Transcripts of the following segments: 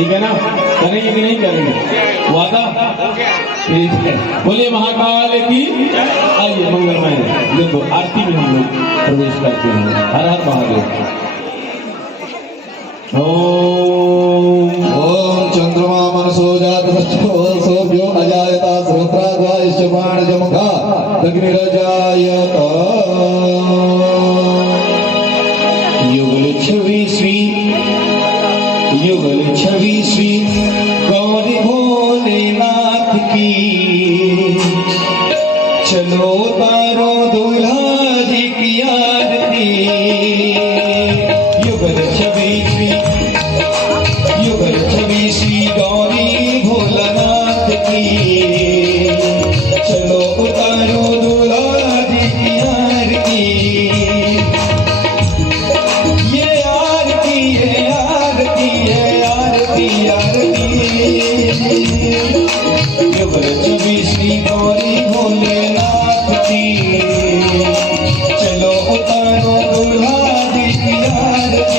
ठीक है ना? करेंगे कि नहीं करेंगे? वादा? ठीक है। बोलिए महाकाल की। आइए मंगलमय देखो आरती में हम लोग प्रवेश करते हैं। हर हर महादेव। ओम चंद्रमा मनसो जात सोभ्यो अजायता श्रोत्राद्वाइष्यमाण जमुखा अग्निरजायत युगल छवि श्री गौरी भोलेनाथ की चलो तारो दूल्हा जी की आरती युगल छवि श्री गौरी भोलानाथ की चलो उतारो दूल्हा जी की आरती ये आरती है आरती है आरती आरती युगल छवि श्री गौरी भोलेनाथ की चलो उतारो दूल्हा जी की आरती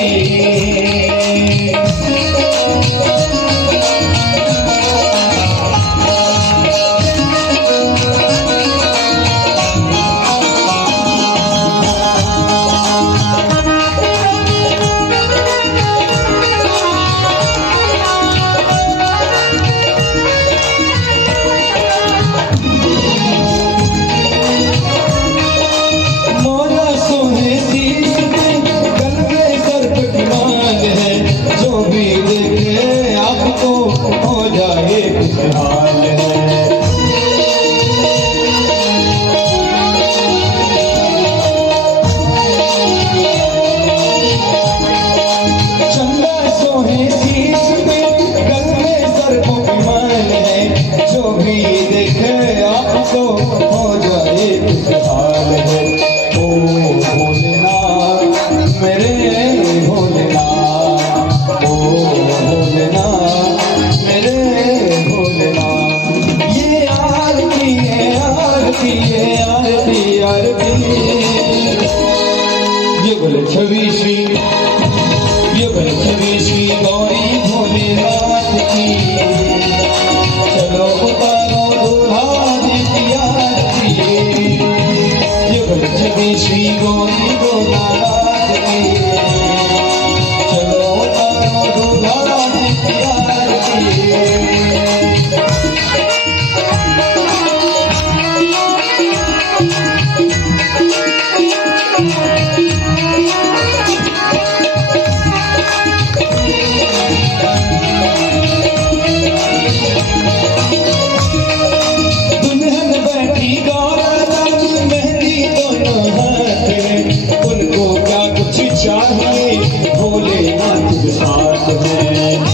युगल छवि श्री गौरी भोलेनाथ की चलो उतारो दूल्हा जी की आरती युगल छवि श्री गौरी भोलेनाथ की चलो उतारो दूल्हा जी की आरती चाहिए भोलेनाथ के साथ में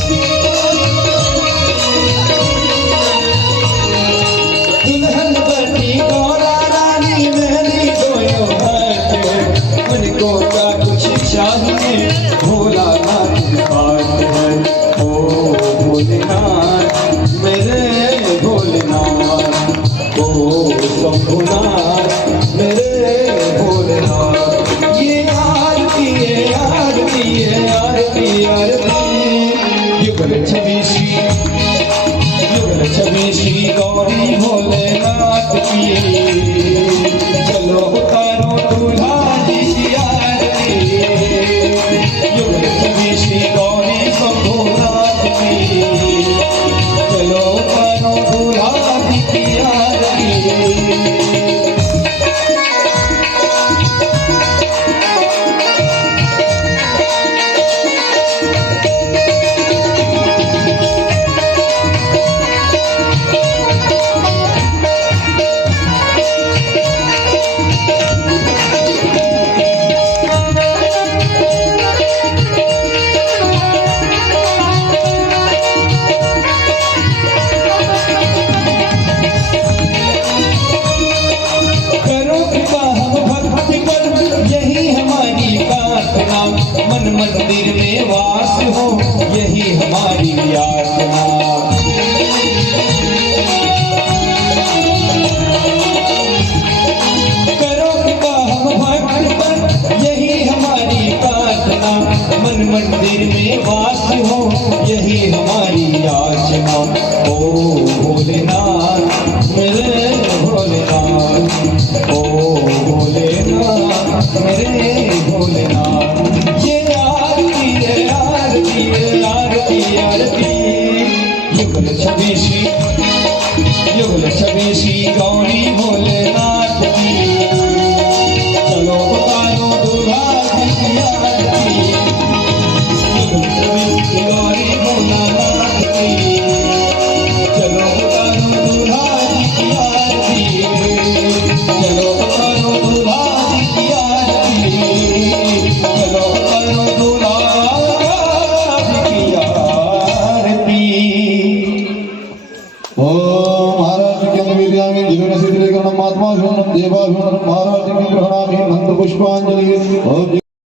दुल्हन बनी गौरा रानी मेहंदी दोनों हाथ उनको क्या कुछ चाहिए भोलानाथ के साथ है ओ भोलेनाथ मेरे भोलेनाथ ओ शंभुनाथ मेरे भोलेनाथ युगल छवि श्री गौरी भोलेनाथ की चलो उतारो दूल्हा जी की आरती युगल छवि श्री गौरी शंभुनाथ की चलो उतारो दूल्हा जी की आरती मन मंदिर में वास हो यही हमारी यातना करो कृपा हम भक्त पर यही हमारी प्रार्थना मन मंदिर में वास हो यही हमारी भोलेनाथ ओ भोलेनाथ मेरे भोलेनाथ ओ भोलेनाथ मेरे भोलेनाथ ये आरती है आरती है आरती आरती युगल छवि श्री गौरी भोले